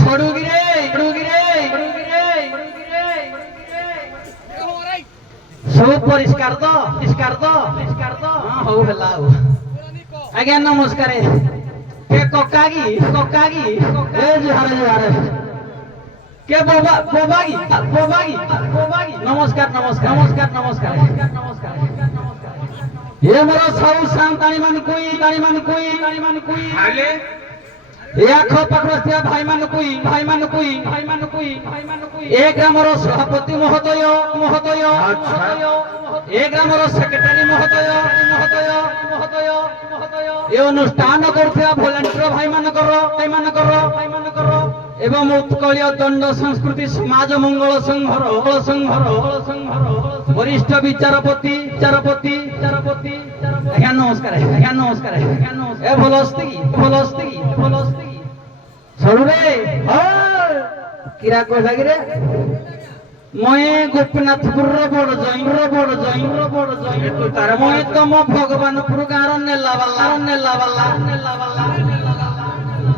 সড়ুগিরে ସବୁ ପରିଷ୍କାର ତ ହଁ ହଉ ହେଲା ଆଉ ଆଜ୍ଞା ନମସ୍କାର କେ କକା କି ଏ ଜୁହାର କେ ବୋବା କି ନମସ୍କାର ଏ ମୋର ସବୁ ସାନ୍ତାଣୀ ମାନଙ୍କୁ ଆଲେ ଏ ଆଖପାଖରେ ଥିବା ଭାଇମାନଙ୍କୁ ଏ ଗ୍ରାମର ସଭାପତି ମହୋଦୟ ଏ ଗ୍ରାମର ସେକ୍ରେଟାରୀ ମହୋଦୟ ଏ ଅନୁଷ୍ଠାନ କରୁଥିବା ଭଲେଣ୍ଟିୟର ଭାଇମାନଙ୍କର ଏବଂ ଉତ୍କଳୀୟ ଦଣ୍ଡ ସଂସ୍କୃତି ସମାଜ ମଙ୍ଗଳ ସଂଘର ବରିଷ୍ଠ ବିଚାରପତି ଆଜ୍ଞା ନମସ୍କାର ଏ ଭଲ ଅସ୍ତି କି ସରୁରେ କିରା କହିଲା କିରେ মই ଗୋପୀନାଥପୁର ବଡ ଜଇଁ মই ତମ ଭଗବାନପୁର ଗାଁର ନେଲାବାଲା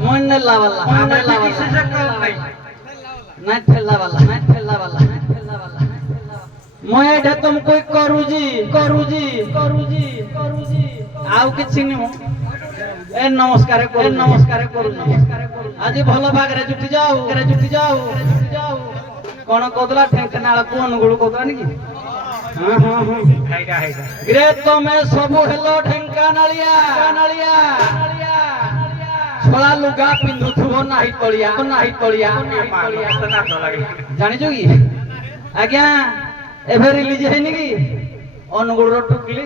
মই ନେଲାବାଲା ନାଇଁ ଠେଲାବାଲା মই ଏଇଟା ତୁମକୁ କରୁଛି ଆଉ କିଛି ନୁହଁ ଏ ନମସ୍କାର କରୁଛି ଆଜି ଭଲ ଭାଗରେ ଜୁଟି ଯାଉ କଣ କହୁଥିଲା ଢେଙ୍କାନାଳକୁ ଅନୁଗୁଳ କହୁଥିଲା କି ରେ ତମେ ସବୁ ହେଲ ଢେଙ୍କାନାଳିଆ ଛଳା ଲୁଗା ପିନ୍ଧୁଥିବ ନାହିଁ ତଳିଆ ଜାଣିଛ କି ଆଜ୍ଞା ଏବେ ରିଲିଜ ହେଇନି କି ଅନୁଗୁଳର ଟୁକଲି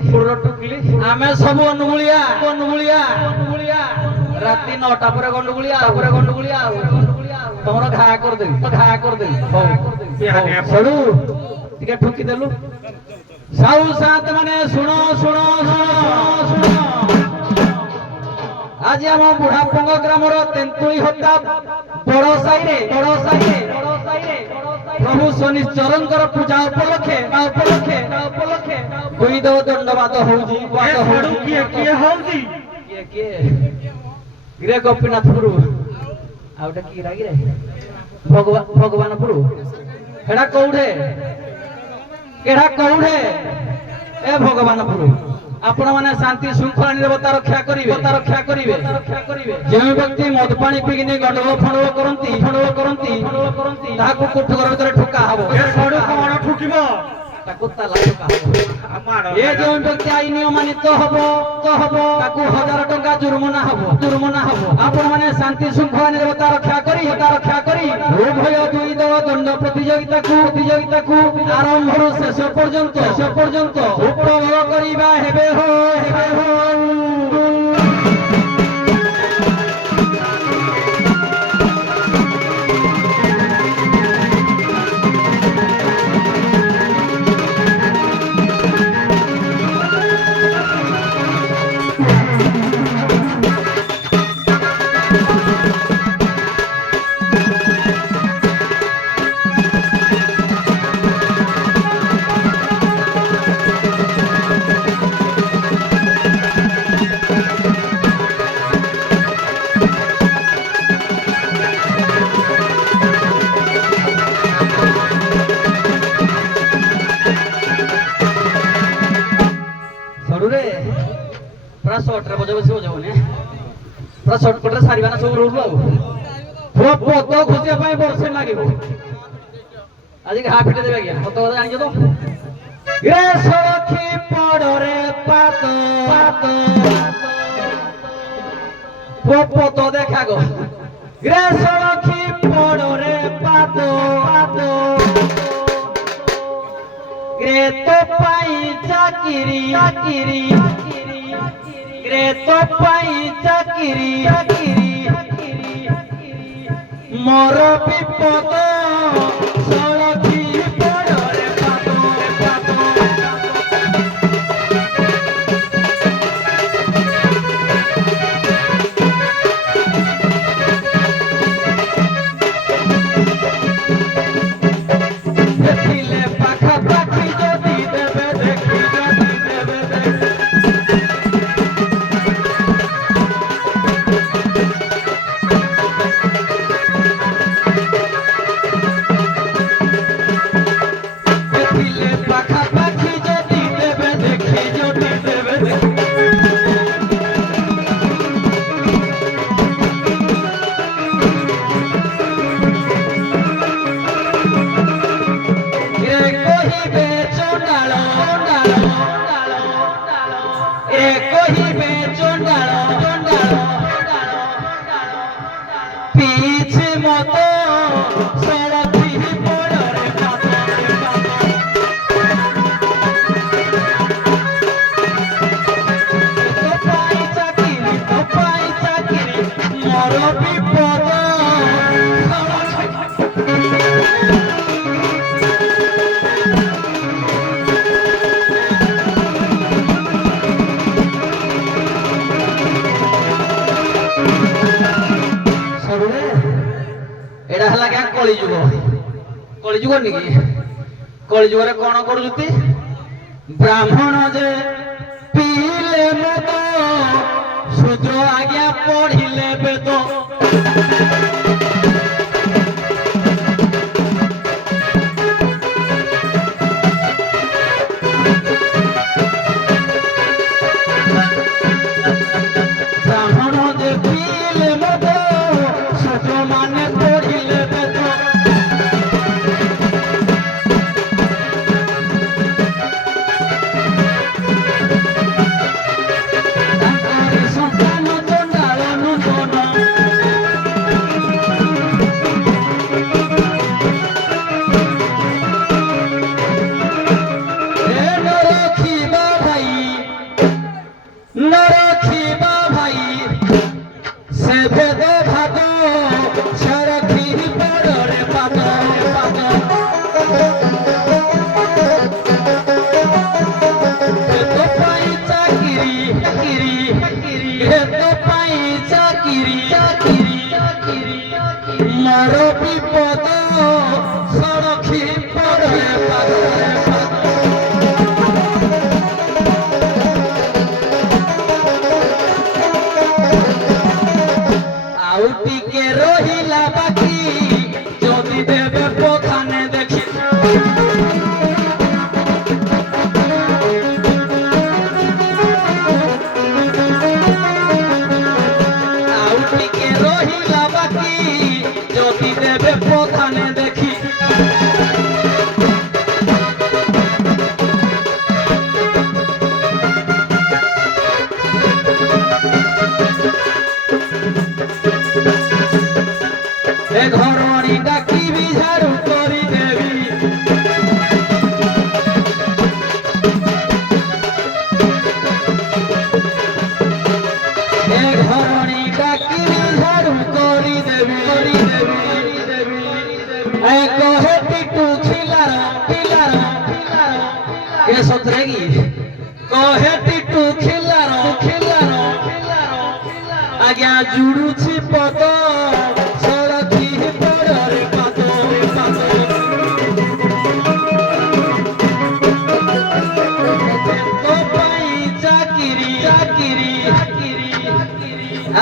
ଆମେ ସବୁ ଅନୁଗୁଳିଆ ରାତି 9ଟା ପରେ ଗଣ୍ଡୁଗୁଳିଆ ତମର ଘା କରିଦେବି ସଡୁ ଟିକେ ଠୁକିଦେଲୁ ସାଉ ସାତ ମାନେ ଶୁଣ ଆଜି ଆମ ବୁଢାପଙ୍ଗ ଗ୍ରାମର ତେନ୍ତୁଳି ହତା ବଡ ସାହିରେ ପ୍ରଭୁ ଶନିଶ୍ଚରଙ୍କର ପୂଜା ଉପଲକ୍ଷେ ଦୁଇ ଦଣ୍ଡବାଦ ହଉଛି କିଏ ଗିରେ ଗୋପୀନାଥପୁର ଆଉ ଗୋଟେ କିରା ଗିରେ ଭଗବାନପୁର ହେଟା କୋଉଠେ ଏ ଭଗବାନପୁର ଆପଣ ମାନେ ଶାନ୍ତି ଶୃଙ୍ଖଳା ନିରବତା ରକ୍ଷା କରିବେ ଯେଉଁ ବ୍ୟକ୍ତି ମଦ ପାଣି ପିଇକିନି ଗଣ୍ଡଗୋଳ ଫଣ୍ଡଗୋଳ କରନ୍ତି ତାହାକୁ କୋଠ ଘର ଭିତରେ ଠୁକା ହବ ତାକୁ ତାଲା ଠୁକା ହବ ଏ ଯେଉଁ ବ୍ୟକ୍ତି ଆଇନ ଅମାନିତ ହବ ତାକୁ 1000 ଟଙ୍କା ଜୁର୍ମନା ହବ ଆପଣ ମାନେ ଶାନ୍ତି ଶୃଙ୍ଖଳା ନିରବତା ରକ୍ଷା କରି ଉଭୟ ଦୁଇ ଦଳ ଦଣ୍ଡ ପ୍ରତିଯୋଗିତାକୁ ଆରମ୍ଭରୁ ଶେଷ ପର୍ଯ୍ୟନ୍ତ ଉପଭୋଗ କରିବା ହେବେ ହୋ ପୁରା ସର୍ଟରେ ବଜାଉନି ପୁରା ସର୍ଟକଟରେ ସାରିବା ନା ସବୁ ରୋଡରୁ ଆଉ ପୁରା ପଦ ଖୋଜିବା ପାଇଁ ବର୍ଷେ ଲାଗିବ ଆଜି ଘା ଫିଟେ ଦେବେ ଆଜ୍ଞା ସତ କଥା ଜାଣିଛ ତ ଏ ସଳଖି ପଡରେ ପାତ ପଦ দেখা গো রে সলখি পড়রে পাত রে তো পাই চাকিরি রে তো পাই চাকিরি মোর বিপদ সলখি পড়রে পাত ଏ କହିବେ ଚଣ୍ଡାଳ ପିଛି ମତ ସଳଖି ପଡ଼ରେ ତ ପାଇ ଚାକିରି ମୋର ବିପଦ एड़ा हला क्या कलिजुग कलिजुग निकी कलिजुगरे कोन करूजुती ब्राह्मण जे पीले मद शूद्र आज्ञा पढ़िले वेद ब्राह्मण जे पीले मद शूद्र माने पढ़िले वेद तांकरि संतान चंडाल नूतन ए नरखिबा भाई से भेद भाग सरखी पड़रे पाद तो पाई चाकिरी तो पाई चाकिरी मार विपद सरखी पड़रे पाद आउ टिके रहिला बाकी जदि देबे पखाने देखि आउ टिके रहिला बाकी जदि देबे पखाने देखि ए घरणी डाकी भी झाड़ू करी देवी ए घरणी डाकी भी झाड़ू करी देवी ए कहे पिटू खिलार के सतरेगी कहे पिटू खिलार आज्ञा जुड़ुछि पद सरखी पड़रे पाद तो पाई चाकिरी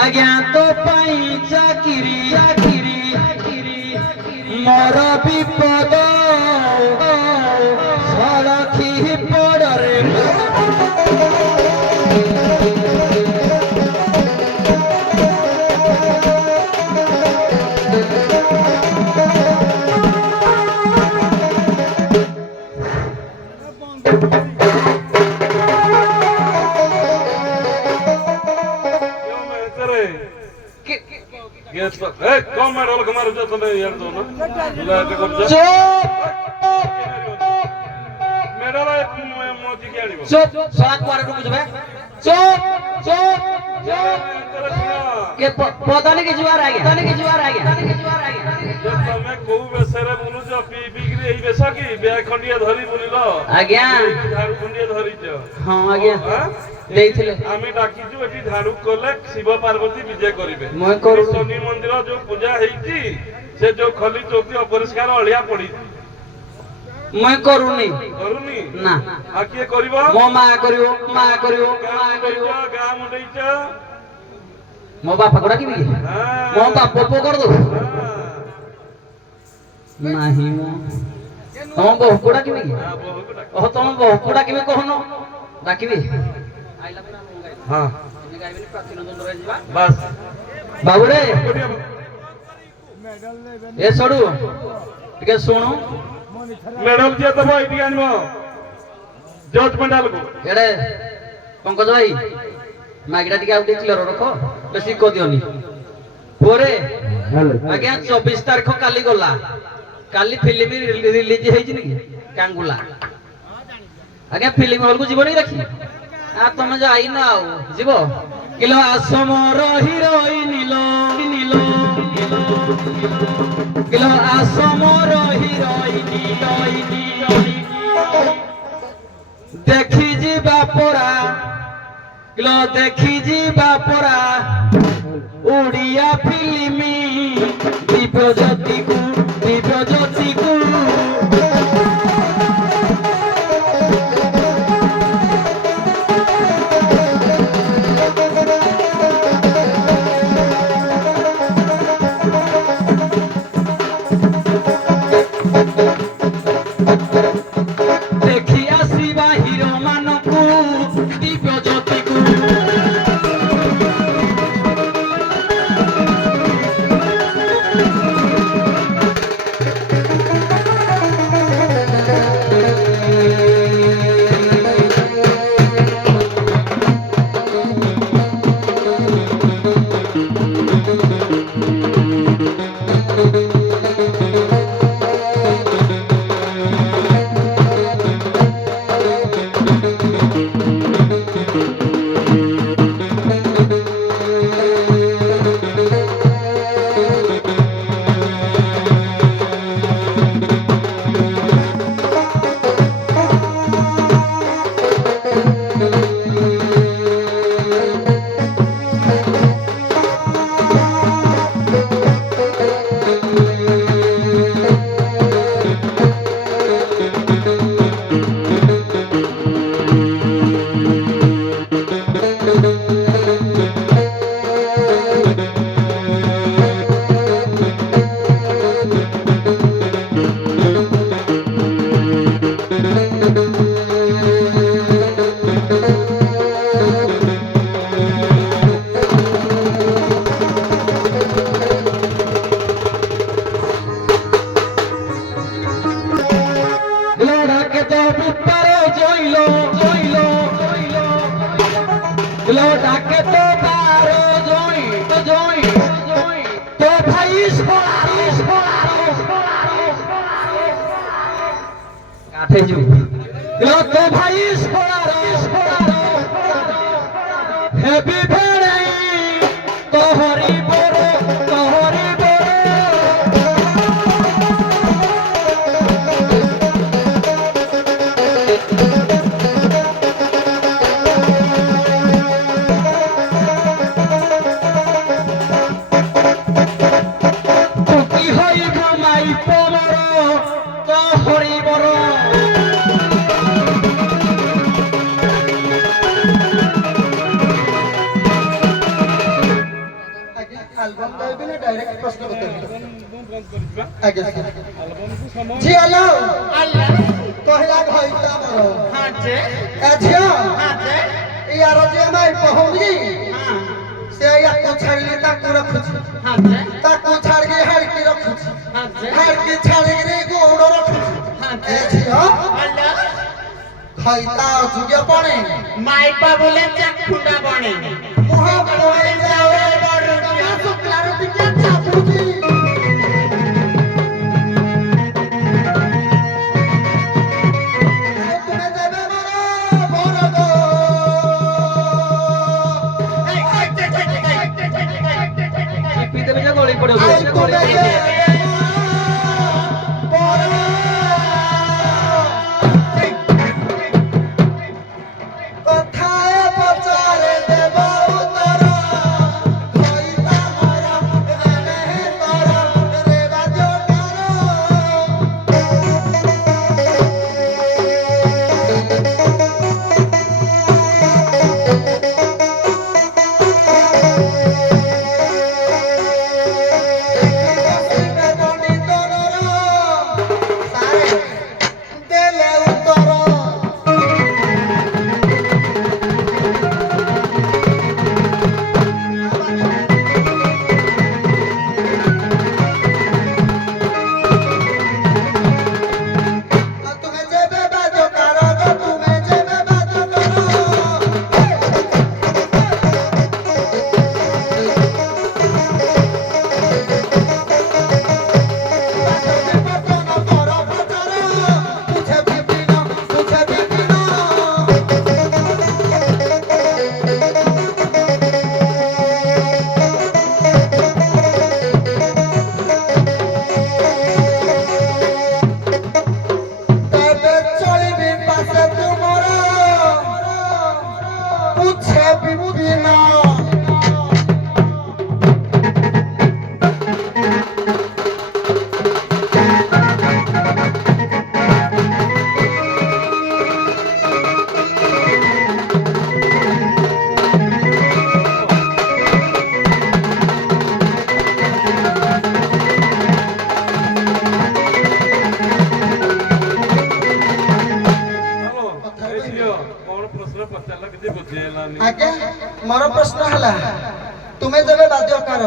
आज्ञा तो पाई चाकिरी मोर विपद सरखी पड़रे पता नहीं कि जुआर आ गया तमे को बेसरे बुलुज पी पी के एई बेसा की बे खंडिया धरी बुलिलो आज्ञा झाड़ू खंडिया धरी छ हां आज्ञा देइथिले आमी डाकी छु एठी झाड़ू कोले शिव पार्वती विजय करिवे मैं करू शनि मंदिर जो पूजा हेइची से जो खली चौकी अपरिष्कार अलिया पड़ी मैं करूनी ना आ के करबो मो मा करियो गा मुंडईच मो बापा कोडा की भी मो बाप पोपो कर दो नहीं मो हम बहु कोडा की भी ओ तुम बहु कोडा की भी कहनो डाकिबी हां बस बाबू रे ए सडू टिके सुनो मेडल जे तबो इटी आनबो जज पंडाल को एडे ପଙ୍କଜ ଭାଇ ମାଇକଟା ଟିକେ ଆଉ ଟିକେ କ୍ଲିୟର ରଖ ବେଶୀ କ ଦିଅନି ପରେ ଆଜ୍ଞା 24 ତାରିଖ କାଲି ଗଲା କାଲି ଫିଲ୍ମ ରିଲିଜ ହେଇଛି ନି କାଙ୍ଗୁଲା ଆଜ୍ଞା ଫିଲ୍ମ ହଲକୁ ଯିବନି ଦେଖି ତମେ ଯାଇନ ଆଉ ଯିବ କିଲୋ ଆସ ମୋର ହିରୋଇନ ନିଲୋ କିଲୋ ଆସ ମୋର ହିରୋଇନ ଦେଖି ଯିବା ପରା କିଲୋ ଦେଖି ଯିବା ପରା ଓଡ଼ିଆ ଫିଲ୍ମ ଦିବ୍ୟଜ୍ୟୋତିକୁ ଦେଖି ଆସିବା ହିରୋ ମାନଙ୍କୁ ଦିବ୍ୟଜ୍ୟୋତିକୁ ডাকে তো তারো জয় তো ভাই কাঠে যু তো ভাই হেবি ভেড়াই তোহরি বড় জি হ্যালো কহিলা ঘইতা মর हाँ जे আচ্ছা हाँ जे ইয়ার যে মাই পহঙ্গি সে ইয়াকু ছাড়িলে তাকু রখুছি हाँ जे তাকু ছাড়িলে হাড়কি রখুছি हाँ जे হাড়কি ছাড়িলে গোড় রখুছি हाँ जे আচ্ছা अल्लाह ঘইতা যুগে পড়ে माइपा बोले चाखुंडा बने মুহ পড়ে যাওয়ে बड़ না শুক্লার দিকে চাপুছি তুমি যাবে মারা বড় গো পিতে পিছে গলি পড়ে আই তুমি যাবে বড় কথায় পচারে ବିପିନ ଏ ଝିଅ କଣ ପ୍ରଶ୍ନ ପଚାରିଲା କିଛି ବୁଝେଇଲାନି। ଆଜ୍ଞା ମୋର ପ୍ରଶ୍ନ ହେଲା ତୁମେ ଯେବେ ବାଦ୍ୟକାର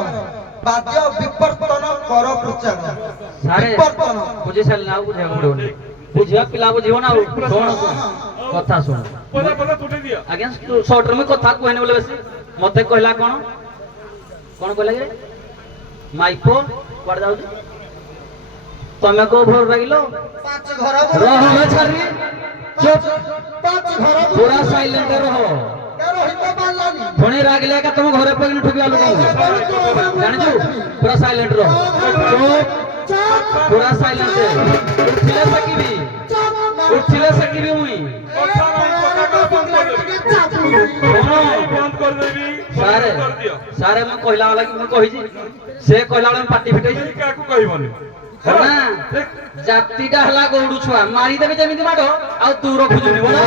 ବାଦ୍ୟ ବିପର୍ତ୍ତନ କର ପ୍ରଚାର ସାରେ ବିପର୍ତ୍ତନ ବୁଝି ସାରିଲା ଆଉ ବୁଝିବାକୁ ପଡିବନି ବୁଝିବା ପିଲା ବୁଝିବ ନା ଆଉ ଶୁଣ କଥା ଶୁଣ ପଦା ପଦା ତୁଟେଇ ଦିଅ। ଆଜ୍ଞା ସର୍ଟରେ ମୁଁ କଥା କୁହେନି ବୋଲେ ବେଶୀ ମତେ କହିଲା କଣ କଣ କହିଲା କି ମାଇପ କୁଆଡେ ଯାଉଛି ତମେ କୋଉ ଭର ଲାଗିଲ ପାଞ୍ଚ ଘର ରହ ଛାଡି ଚୁପ ପାଞ୍ଚ ଘର ପୁରା ସାଇଲେଣ୍ଟ ରହ ରହିତ ପାରିଲାନି ପୁଣି ରାଗିଲେ ଏକା ତମ ଘରେ ପଇକି ଠକିବା ଲୋକଙ୍କୁ ଜାଣିଛୁ ପୁରା ସାଇଲେଣ୍ଟ ରହ ଚୁପ ପୁରା ସାଇଲେଣ୍ଟ ଉଠିଲେ ସକିବି ଉଠିଲେ ସକିବି ମୁଇଁ କଥା ନାହିଁ, କଥା କହ, ବନ୍ଦ କରିଦେବି। ଶୁଣ ବନ୍ଦ କରିଦେବି, ସାରେ ବନ୍ଦ କରିଦିଅ। ସାରେ ମୁଁ କହିଲା ବାଲା କି ମୁଁ କହିଛି ସେ କହିଲା ବେଳେ ମୁଁ ପାଟି ଫିଟେଇଛି କେହି କାହାକୁ କହିବନି। ନା ଜାତିଟା ହେଲା ଗୌଡୁ ଛୁଆ ମାରିଦେବି ଯେମିତି ମାଡ ଆଉ ତୁ ରଖୁଛୁନି ବୋଲ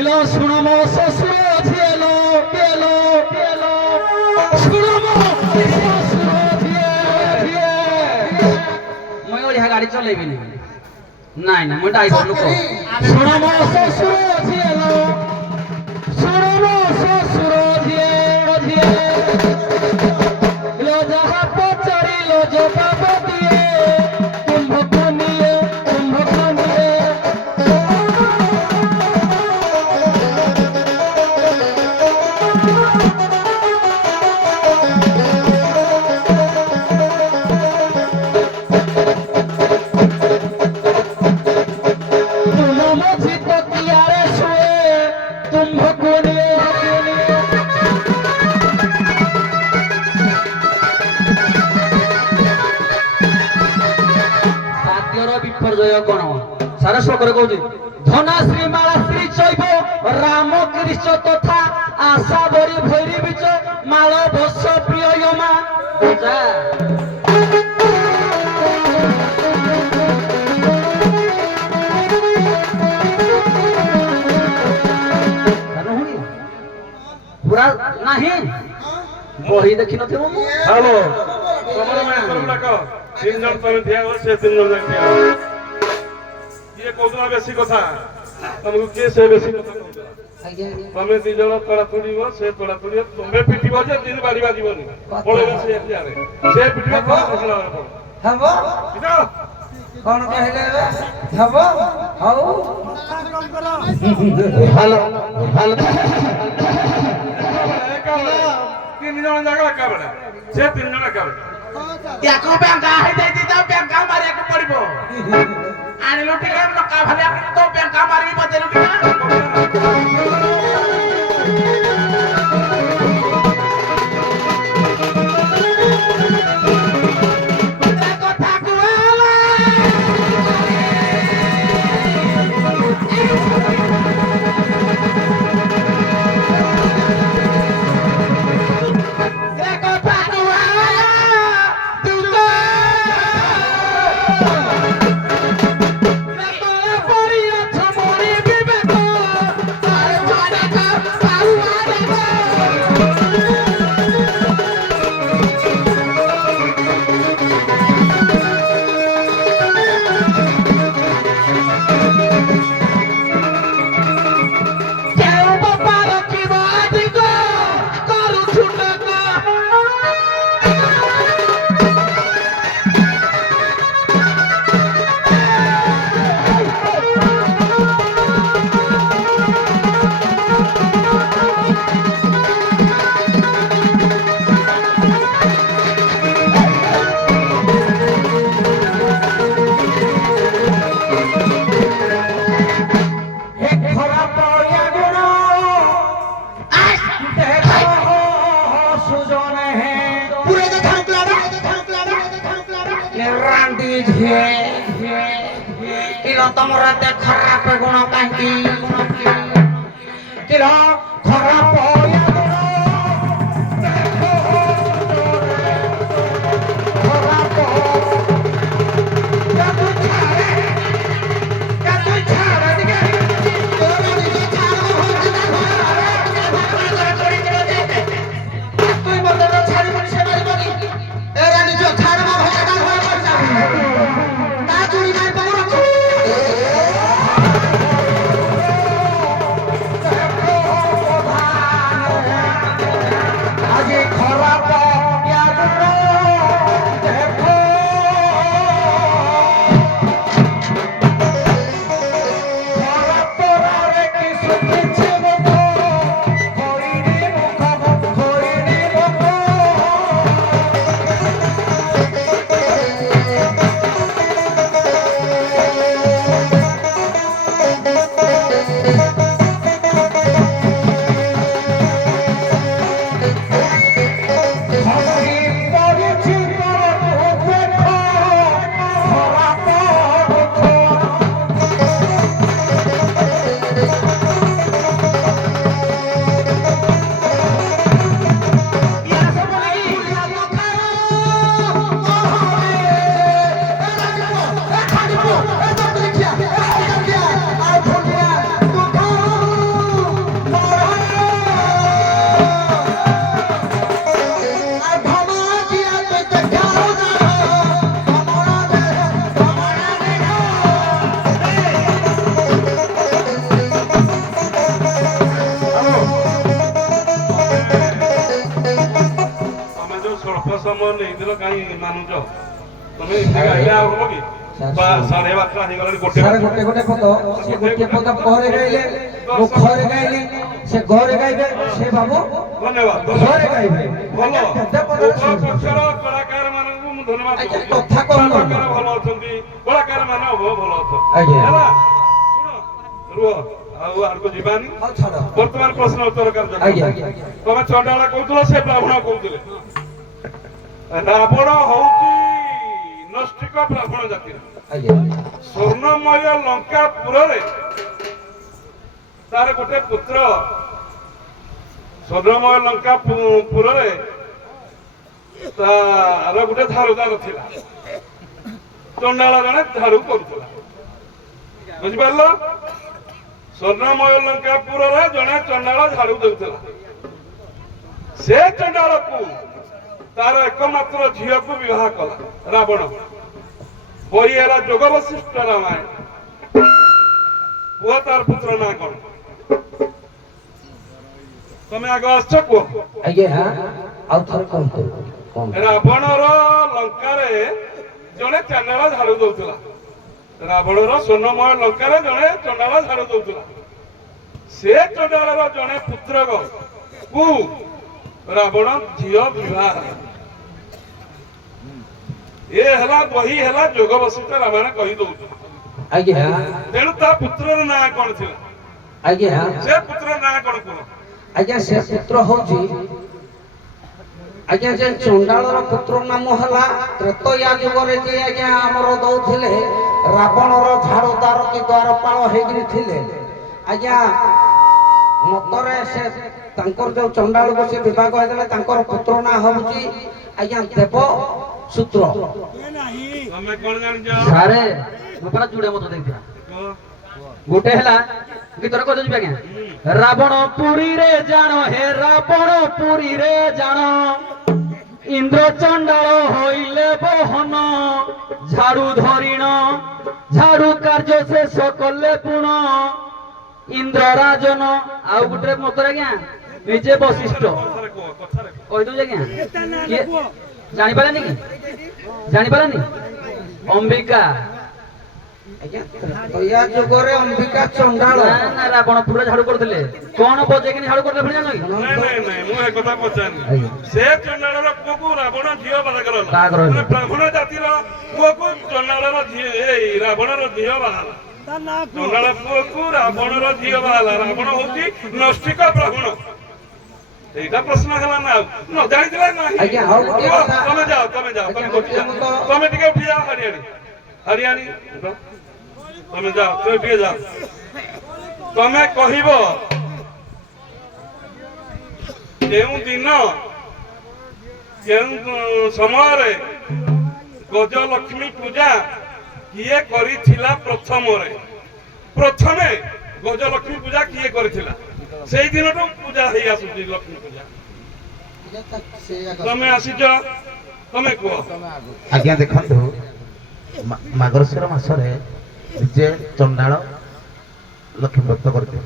ଇଲୋ ଶୁଣ ମୋ ଶ୍ୱଶୁର ଝିଏଲୋ ପିଏଲୋ ପିଏଲୋ ଶୁଣ ମୋ ଶ୍ୱଶୁର ଝିଏ ମୁଁ ଓଡିଆ ଗାଡି ଚଲେଇବିନି ନାଇଁ ନା ମୁଁ ଡ୍ରାଇଭର ଲୋକ ଶୁଣ ମୋ ଶ୍ୱଶୁର ଝିଏଲୋ ଶୁଣ ମୋ ଶ୍ୱଶୁର ଝିଏ ଲୋ ଯାହା ପଚାରିଲୋ ଜବାବ ଦିଏ କୁମ୍ଭକୁ ନିଏ ତୁମ ମଝି ତକିଆରେ ଶୁଏ ତୁମ୍ଭକୁ ନିଏ ବାଦ୍ୟର ବିପର୍ଯ୍ୟୟ କଣ ସାରା ଶ୍ଲୋକରେ କହୁଛି ଧନାଶ୍ରୀ ମାଳାଶ୍ରୀ ଚୈବ ରାମ କ୍ରିଶ ତଥା ଆଶା ବରି ଭୈରୀ ବିଚ ମାଳ ବସ ପ୍ରିୟ ୟମା ଯା ପୁରା ନାହିଁ ବହି ଦେଖିନଥିବ ମୁଁ ହ୍ୟାଲୋ, ତମର ମ୍ୟାନେଜର ଡାକ। 3 ଜଣ ତମେ ଠିଆ ହୁଅ, ସେ 3 ଜଣ ଯାକ ଠିଆ ହୁଅ। କିଏ କହୁଥିଲା ବେଶୀ କଥା? ତମକୁ କିଏ ସେ ବେଶୀ କଥା କହୁଥିଲା? ତମେ 2 ଜଣ ତଳା ତୁଡ଼ିବ, ସେ ତଳା ତୁଡ଼ିବ, ତମେ ପିଟିବ ଯେ 3 ବାଡ଼ି ବାଜିବନି। ପଳେଇବ ସେ ଏରିଆରେ। ସେ ପିଟିବ ତମେ ଦେଖିଲା ବେଳେ ପଳେଇବ। ହବ ପିଟ। କଣ କହିଲେ ଏବେ ହବ ହଉ ଭଲ ଭଲ 3 ଜଣ ଯାକ ଏକାବେଳେ, ସେ 3 ଜଣ ଏକାବେଳେ। ୟାକୁ ବେଙ୍ଗା ହେଇଯାଇଛି ତ ବେଙ୍ଗା ମାରିବାକୁ ପଡିବ ଆଣିଲୁ ଟିକେ ଲଙ୍କା ଭାଲିଆ ତ ବେଙ୍ଗା ମାରିକି ବଜେଇଲୁ ଟିକେ କଥା କୁହାଲା ରାଣ୍ଡି ଝିଏ କିଲୋ ତମର ଏତେ ଖରାପ ଗୁଣ କାହିଁକି କିଲୋ ଖରାପ ସମୟ ନେଇଥିଲ କାହିଁ ମାନୁଛ ତମେ ଏମିତି ଗାଇଲେ ଆଉ ହବ କି? ବା 12:30 ହେଇଗଲାଣି ଗୋଟେ ପଦ ସେ ଗୋଟିଏ ପଦ ଘରେ ଗାଇଲେ ଘରେ ଗାଇଲେ ସେ ଘରେ ଗାଇବେ ସେ ବାବୁ ଧନ୍ୟବାଦ ଘରେ ଗାଇବେ ଭଲ ପକ୍ଷର କଳାକାର ମାନଙ୍କୁ ମୁଁ ଧନ୍ୟବାଦ ଦଉଛି। କଥା କହୁନ କଳାକାର ଭଲ ଅଛନ୍ତି କଳାକାର ମାନେ ଭଲ ଅଛନ୍ତି ଆଜ୍ଞା। ହେଲା ଶୁଣ ରୁହ ଆଉ ଆଗକୁ ଯିବାନି ବର୍ତ୍ତମାନ ପ୍ରଶ୍ନ ଉତ୍ତର କାର୍ଯ୍ୟ ତମେ ଚଣ୍ଡାଳ କହୁଥିଲ ସେ ବ୍ରାହ୍ମଣ କହୁଥିଲେ ରାବଣ ହଉଛି ନୈଷ୍ଠିକ ବ୍ରାହ୍ମଣ ଜାତିର ସ୍ୱର୍ଣ୍ଣମୟ ଲଙ୍କାପୁରରେ ତାର ଗୋଟେ ପୁତ୍ର ସ୍ୱର୍ଣ୍ଣମୟ ଲଙ୍କାପୁରରେ ତାର ଗୋଟେ ଧାରୁଦାର ଥିଲା ଚଣ୍ଡାଳ ଜଣେ ଝାଡୁ କରୁଥିଲା ବୁଝିପାରିଲ ସ୍ୱର୍ଣ୍ଣମୟ ଲଙ୍କାପୁରରେ ଜଣେ ଚଣ୍ଡାଳ ଝାଡୁ ଦେଉଥିଲା ସେ ଚଣ୍ଡାଳକୁ ତାର ଏକମାତ୍ର ଝିଅକୁ ବିବାହ କଲା ରାବଣ ବହି ହେଲା ଯୋଗ ବଶିଷ୍ଠ ରାମାୟଣ ପୁଅ ତାର ପୁତ୍ର ନାଁ କଣ ତମେ ଆଗ ଆସିଛ କୁହ ଆଉ ଥରେ କୁହନ୍ତୁ ରାବଣର ଲଙ୍କାରେ ଜଣେ ଚଣ୍ଡାଳ ଝାଡୁ ଦଉଥିଲା ରାବଣର ସ୍ୱର୍ଣ୍ଣମୟ ଲଙ୍କାରେ ଜଣେ ଚଣ୍ଡାଳ ଝାଡୁ ଦଉଥିଲା ସେ ଚଣ୍ଡାଳର ଜଣେ ପୁତ୍ରକୁ ରାବଣ ଝିଅ ବିବାହ ଏ ହେଲା ବହି ହେଲା ଯୋଗ ବଶିଷ୍ଠ ରାମାୟଣ କହି ଦଉଛୁ ତେଣୁ ତା ପୁତ୍ରର ନାଁ କଣ ଥିଲା ସେ ପୁତ୍ରର ନାଁ କଣ କୁହ ସେ ପୁତ୍ର ହଉଛି ଯେ ଚଣ୍ଡାଳର ପୁତ୍ର ନାମ ହେଲା ତ୍ରେତୟା ଯୁଗରେ ଯେ ଆମର ଦଉଥିଲେ ରାବଣର ଝାଡୁଦାର କି ଦ୍ୱାରପାଳ ହେଇକିରି ଥିଲେ ମତରେ ସେ ତାଙ୍କର ଯୋଉ ଚଣ୍ଡାଳକୁ ସେ ବିବାହ କରିଦେଲେ ତାଙ୍କର ପୁତ୍ର ନାଁ ହଉଛି ଦେବ ସୂତ୍ର ତମେ କଣ ଜାଣିଛ ସାରେ ମୁଁ ପରା ଯୁଡେ ମତ ଦେଇଥିଲା ଗୋଟେ ହେଲା ଗୀତର କହିଦେଉଛି ଆଜ୍ଞା ରାବଣ ପୁରୀରେ ଜାଣ ହେ ରାବଣ ପୁରୀରେ ଜାଣ ଇନ୍ଦ୍ର ଚଣ୍ଡାଳ ହଇଲେ ବହନ ଝାଡୁ ଧରିଣ ଝାଡୁ କାର୍ଯ୍ୟ ଶେଷ କଲେ ପୁଣ ଇନ୍ଦ୍ର ରାଜନ ଆଉ ଗୋଟେ ମତରେ ଆଜ୍ଞା ନିଜେ ବଶିଷ୍ଠ କହିଦଉଛି ଆଜ୍ଞା ଜାଣିପାରିଲେନି କି ଜାଣିପାରିଲେନି ଅମ୍ବିକା ଯୁଗରେ ଅମ୍ବିକା ଚଣ୍ଡାଳ ରାବଣ ପୁରା ଝାଡୁ କରୁଥିଲେ କଣ ବଜେଇକି ଝାଡୁ କରୁଥିଲେ ଜାଣିଲ କି ନାଇଁ ମୁଁ ଏ କଥା ପଚାରିନି ସେ ଚଣ୍ଡାଳର ପୁଅକୁ ରାବଣ ଝିଅ ବାହା କଲା ବ୍ରାହ୍ମଣ ଜାତିର ପୁଅକୁ ଚଣ୍ଡାଳର ଝିଅ ରାବଣର ଝିଅ ବାହାଲା ଚଣ୍ଡାଳ ପୁଅକୁ ରାବଣର ଝିଅ ବାହାଲା ରାବଣ ହଉଛି ନୈଷ୍ଠିକ ବ୍ରାହ୍ମଣ এইটা প্রশ্ন ହେଲା ନା ନ ଜାଣିଥିଲା ନାହିଁ ଆଜ୍ଞା, ହଉ ଗୋଟିଏ କଥା। ତମେ ଯାଅ ତମେ ଆଜ୍ଞା, ଉଠି ଯାଅ ମୁଁ ତ- ତମେ ଟିକେ ଉଠି ଯାଅ ହରିଆଣି ତମେ ଯାଅ ତମେ ଟିକେ ଯାଅ ତମେ କହିବ କେଉଁ ଦିନ କେଉଁ ସମୟରେ ଗଜଲକ୍ଷ୍ମୀ ପୂଜା କିଏ କରିଥିଲା ପ୍ରଥମେ ଗଜଲକ୍ଷ୍ମୀ ପୂଜା କିଏ କରିଥିଲା ସେଇ ଦିନଠୁ ପୂଜା ହେଇ ଆସୁଛି ଲକ୍ଷ୍ମୀ ପୂଜା ତମେ ଆସିଛ ତମେ କୁହ ଆଜ୍ଞା ଦେଖନ୍ତୁ ମାର୍ଗଶିର ମାସରେ ନିଜେ ଚଣ୍ଡାଳ ଲକ୍ଷ୍ମୀ ବ୍ରତ କରିଥିଲେ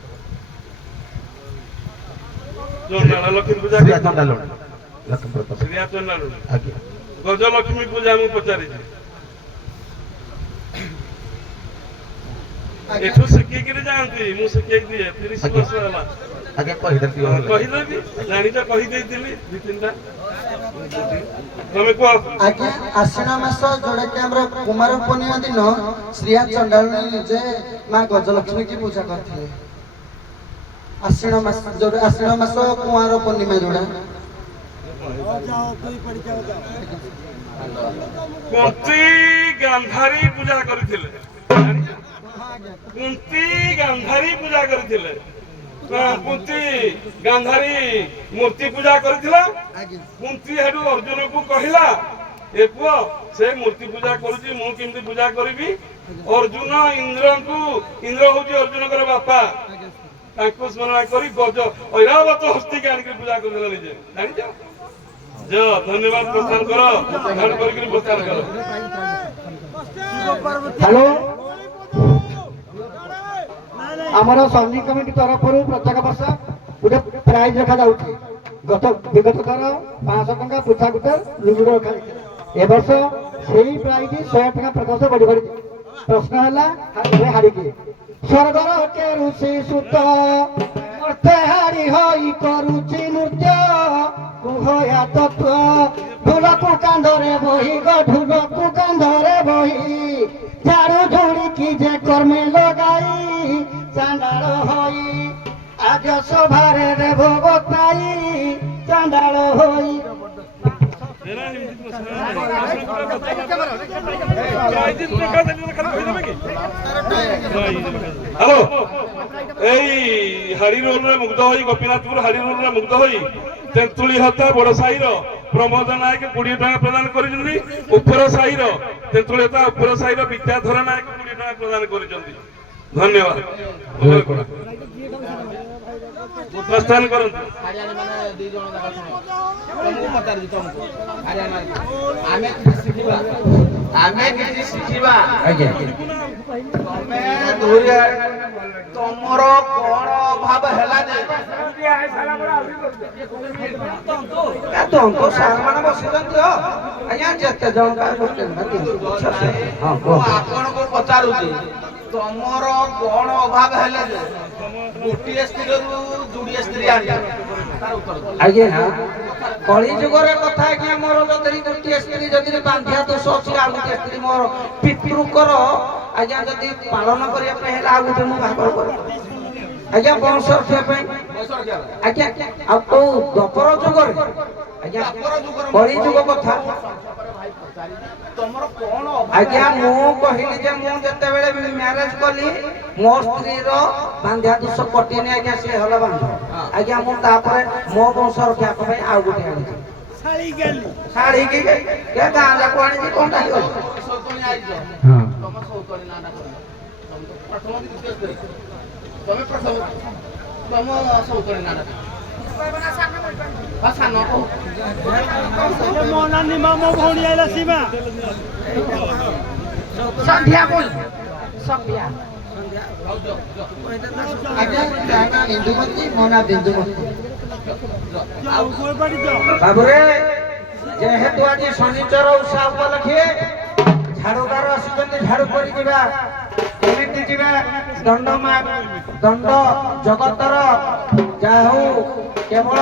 ଚଣ୍ଡାଳ ଲକ୍ଷ୍ମୀ ପୂଜା ଶ୍ରୀୟା ଚଣ୍ଡାଳ ଲକ୍ଷ୍ମୀ ବ୍ରତ ଶ୍ରୀୟା ଚଣ୍ଡାଳ ଆଜ୍ଞା ଗଜଲକ୍ଷ୍ମୀ ପୂଜା ମୁଁ ପଚାରିଛି ଏଠୁ ଶିଖିକିରି ଯାଆନ୍ତି ମୁଁ ଶିଖେଇ ଦିଏ 30 ବର୍ଷ ହେଲା ଆଜ୍ଞା କହିଦେବି କହିଦେବି ଜାଣିଛ କହିଦେଇଥିଲି ଦି ତିନିଟା ତମେ କୁହ ଆଜ୍ଞା ଆଶ୍ୱିନ ମାସ ଯୋଉଟାକି ଆମର କୁମାର ପୂର୍ଣ୍ଣିମା ଦିନ ଶ୍ରୀୟା ଚଣ୍ଡାଳୁଣୀ ନିଜେ ମା ଗଜଲକ୍ଷ୍ମୀ କି ପୂଜା କରିଥିଲେ ଆଶ୍ୱିନ ମାସ କୁମାର ପୂର୍ଣ୍ଣିମା ଯୋଉଟା କୁନ୍ତୀ ଗାନ୍ଧାରୀ ପୂଜା କରିଥିଲେ କୁନ୍ତୀ ଗାନ୍ଧାରୀ ପୂଜା କରିଥିଲେ କୁନ୍ତୀ ଗାନ୍ଧାରୀ ମୂର୍ତ୍ତି ପୂଜା କରିଥିଲା କୁନ୍ତୀ ହେଠୁ ଅର୍ଜୁନକୁ କହିଲା ଏ ପୁଅ ସେ ମୂର୍ତ୍ତି ପୂଜା କରୁଛି ମୁଁ କେମିତି ପୂଜା କରିବି ଅର୍ଜୁନ ଇନ୍ଦ୍ର ହଉଛି ଅର୍ଜୁନଙ୍କର ବାପା ତାଙ୍କୁ ସ୍ମରଣ କରି ଗଜ ଐରାବତ ହସ୍ତିକି ଆଣିକି ପୂଜା କରିଦେଲା ନିଜେ ଜାଣିଛ ଧନ୍ୟବାଦ ପ୍ରସ୍ଥାନ କର ଧ୍ୟାନ କରିକି ପ୍ରସ୍ଥାନ କର ହ୍ୟାଲୋ ଆମର ସୈନିକ କମିଟି ତରଫରୁ ପ୍ରତ୍ୟେକ ବର୍ଷ ଗୋଟେ ପ୍ରାଇଜ ରଖାଯାଉଛି ବିଗତ ଥର 500 ଟଙ୍କା ପୃଥା ଗୁଟେ ନିଯୁକ୍ତ ରଖାଯାଇଥିଲା ଏ ବର୍ଷ ସେଇ ପ୍ରାଇଜ 100 ଟଙ୍କା ପ୍ରକାଶ ବଢି ପ୍ରଶ୍ନ ହେଲା ହାରିକି ସ୍ୱର୍ଗର କେ ଋଷି ସୁତ ମୂର୍ତ୍ତେ ହାରି ହୋଇ କରୁଛି ନୃତ୍ୟ କୁହୟା ତତ୍ଵ ଢୋଲକୁ କାନ୍ଧରେ ବହି ଢୋଲକୁ କାନ୍ଧରେ ବହି ଝାଡୁ ଝୁଡିକି ଯେ କର୍ମେ ଲଗାଇ ଚାଣ୍ଡାଳ ହୋଇ ଆଜ ସଭାରେ ରେଭ ବତାଇ ଚାଣ୍ଡାଳ ହୋଇ হ্যালো এই হাড়ি রোলরে মুগ্ধ হই গোপীনাথপুর হাড়ি রোলরে মুগ্ধ হই তেঁতুଳି হতা বড় সাইর প্রমোদ নায়ক 20 টাকা প্রদান করিছেন উপর সাইর তেঁতুଳି হতা উপর সাইর বিদ্যাধর নায়ক 20 টাকা প্রদান করিছেন ধন্যবাদ প্রস্থান করুন ଆମେ କିଛି ଶିଖିବା ଆଜ୍ଞା ତମେ ତମର କଣ ଅଭାବ ହେଲା ଯେ ତନ୍ତୁ ସାର୍ ମାନେ ବସିଛନ୍ତି ଆଜ୍ଞା ଯେତେ ଜଣ ମୁଁ ଆପଣଙ୍କୁ ପଚାରୁଛି ତମର କଣ ଅଭାବ ହେଲା ଯେ ଗୋଟିଏ ସ୍ତ୍ରୀରୁ ଯୋଡ଼ିଏ ସ୍ତ୍ରୀ ଆଣିଛ ତାର ଉତ୍ତର ଦିଅ। ଆଜ୍ଞା କଳି ଯୁଗରେ କଥା ଆଜ୍ଞା ମୋର ଯଦି ଗୋଟିଏ ସ୍ତ୍ରୀ ଯଦି ବାନ୍ଧିଆ ଦୋଷ ଅଛି ଆଉ ଗୋଟିଏ ସ୍ତ୍ରୀ ମୋର ପିତୃଙ୍କର ଆଜ୍ଞା ଯଦି ପାଳନ କରିବା ପାଇଁ ହେଲେ ଆଉ ଗୋଟେ ମୁଁ ଭାଗ କରେ ଆଜ୍ଞା ବଂଶ ରଖିବା ପାଇଁ ଆଜ୍ଞା ଆଉ କୋଉ ଦ୍ୱାପର ଯୁଗରେ ଆଜ୍ଞା କଳି ଯୁଗ କଥା ତମର କଣ ଆଜ୍ଞା ମୁଁ କହିଲି ଯେ ମୁଁ ଯେତେବେଳେ ମ୍ୟାରେଜ କଲି ମୋ ସ୍ତ୍ରୀର ବାନ୍ଧିଆ ଦୋଷ କଟିନି ଆଜ୍ଞା ସେ ହେଲା ବାନ୍ଧ ଆଜ୍ଞା ମୁଁ ତାପରେ ମୋ ବଂଶ ରଖିବା ପାଇଁ ଆଉ ଗୋଟେ ଆଣିଛି ଶାଢୀକି ଗାଁ ଯାକ ଆଣିଛି କଣଟା ହେଇଗଲା ସୌତଣୀ ଆଇଛ ତମ ସୌତଣୀ ନାଁଟା କହିଲ ପ୍ରଥମ ଦ୍ୱିତୀୟ ସ୍ତ୍ରୀ ତମେ ପ୍ରଥମ ତମ ସୌତଣୀ ନାଁଟା ସାନ ମୋ ନାନୀ ମା ମୋ ଭଉଣୀ ଆଇଲା ସୀମା ସନ୍ଧ୍ୟା ବୋଲ ସନ୍ଧ୍ୟା ଆଜ୍ଞା ଇନ୍ଦୁମତୀ ମୋ ନାଁ ବିନ୍ଦୁମତୀ କୋଇ ପାଡ଼ି ଯାଅ ବାବୁରେ ଯେହେତୁ ଆଜି ଶନିଚର ଉଷା ଉପଲକ୍ଷେ ଝାଡୁଦାର ଆସୁଛନ୍ତି ଝାଡୁ କରି ଯିବା କେମିତି ଯିବା ଦଣ୍ଡ ଜଗତର ଯାହା ହଉ କେବଳ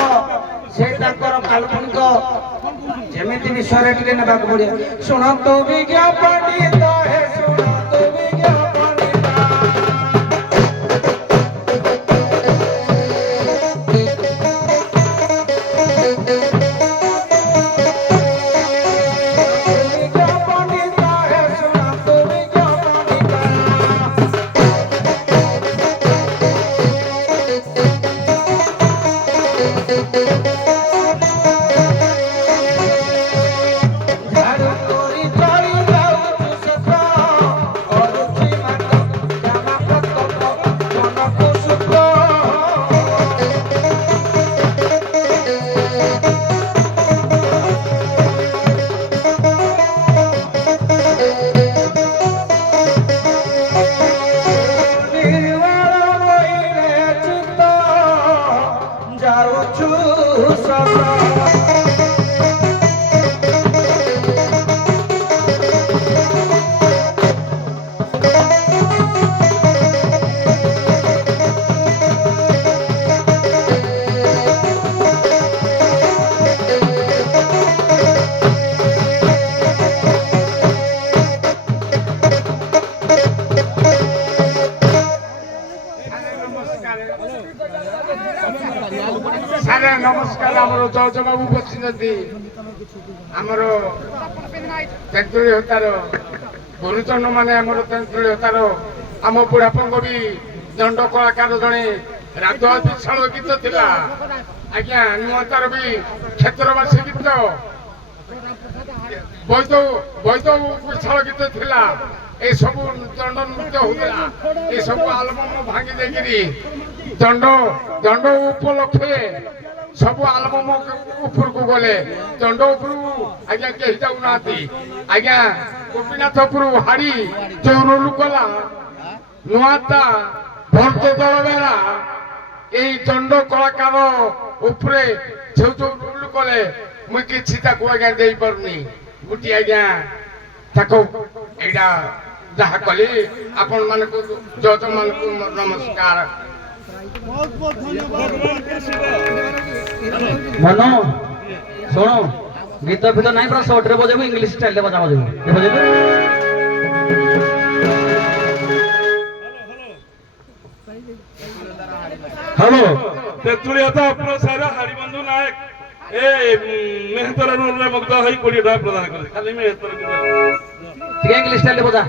ସେ ତାଙ୍କର କାଳ୍ପନିକ ଯେମିତି ବିଷୟରେ ଟିକେ ନେବାକୁ ପଡିବ ଶୁଣନ୍ତୁ ବିଜ୍ଞ ପଣ୍ଡିତ ହେ ଶୁଣନ୍ତୁ ବିଜ୍ଞ ପଣ୍ଡିତ ନମସ୍କାର। ଆମର ଜଜ ବାବୁ ବସିଛନ୍ତି, ଆମର ତେନ୍ତୁଳି ହତାର ଗୁରୁଜନ ମାନେ, ଆମର ତେନ୍ତୁଳି ହତାର ଆମ ବୁଢ଼ାପଙ୍କ ବି ଦଣ୍ଡ କଳାକାର ଜଣେ ରାଧୁଆ ବିଶାଳ ଗୀତ ଥିଲା ଆଜ୍ଞା। ନୂଆ ତାର ବି କ୍ଷେତ୍ରବାସୀ ଗୀତ, ବୈଦ ବିଶାଳ ଗୀତ ଥିଲା। ଏସବୁ ଦଣ୍ଡ ନୃତ୍ୟ ହଉଥିଲା। ଏସବୁ ଆଲବମ ଭାଙ୍ଗି ଦେଇକିରି ଦଣ୍ଡ ଉପଲକ୍ଷେ ସବୁ ଆଲବମ ଉପରକୁ ଗଲେ। ଦଣ୍ଡ ଉପରକୁ ଆଜ୍ଞା କେହି ଯାଉନାହାନ୍ତି ଆଜ୍ଞା। ଗୋପୀନାଥପୁର ହାଡ଼ି ଯୋଉ ରୋଲ କଲା ନୂଆତା ଭର୍ତ୍ତ ଦଳ ବେଳା ଏଇ ଦଣ୍ଡ କଳାକାର ଉପରେ ଯୋଉ ରୋଲ କଲେ ମୁଇଁ କିଛି ତାକୁ ଆଜ୍ଞା ଦେଇପାରୁନି। ଗୋଟିଏ ଆଜ୍ଞା ତାକୁ ଏଇଟା ଯାହା କଲି ଆପଣ ମାନଙ୍କୁ ଜଜ ମାନଙ୍କୁ ନମସ୍କାର। बहुत बहुत धन्यवाद। ମନ ଶୁଣ, ଗୀତ ଫିତ ନାହିଁ, ପୁରା ସର୍ଟରେ ବଜେଇବୁ, ଇଂଲିଶ ଷ୍ଟାଇଲରେ ବଜେଇବୁ। ବଜେଇବୁ ହ୍ୟାଲୋ ତେନ୍ତୁଳି ହତା ଅପ୍ର ସାହିର ହାରିବନ୍ଧୁ ନାୟକ ଏ ମେହେତର ରୋଲରେ ମୁଗ୍ଧ ହୋଇ 20 ଟଙ୍କା ପ୍ରଦାନ କଲେ। ଖାଲି ମେହେତର ଟିକେ ଇଂଲିଶ ଷ୍ଟାଇଲରେ ବଜା।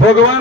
ଭଗବାନ